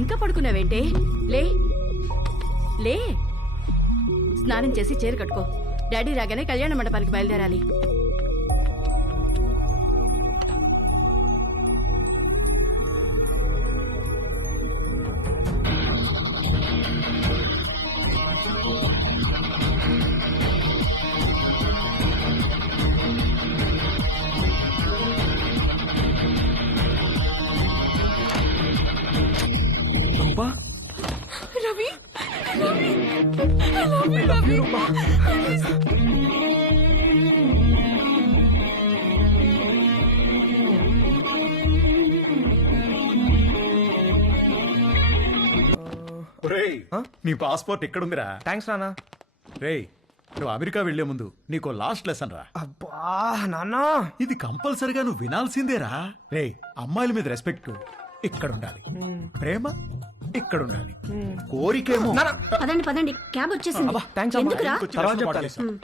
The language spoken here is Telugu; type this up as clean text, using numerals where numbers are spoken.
ఇంకా పడుకున్నావేంటే? లే లే, స్నానం చేసి చీర కట్టుకో. డాడీ రాగానే కళ్యాణ మండపానికి బయలుదేరాలి. Ravi, Ravi, I love you, Ravi. ఒరేయ్, నీ పాస్పోర్ట్ ఎక్కడుందిరా? థ్యాంక్స్ నాన్న. రేయ్, నువ్వు అమెరికా వెళ్లే ముందు నీకో లాస్ట్ లెసన్ రా. అబ్బా నాన్న, ఇది కంపల్సరిగా నువ్వు వినాల్సిందేరా. రేయ్, అమ్మాయిల మీద రెస్పెక్ట్ ఇక్కడ ఉండాలి, ప్రేమ ఇక్కడ ఉండాలి, కోరికేమో. పదండి పదండి, క్యాబ్ వచ్చేసింది. థ్యాంక్స్ అమ్మా. ఎందుకురా? ఇంకొచ్చి తర్వాత లెసన్ చెప్తాను. పాడు చేస్తాను.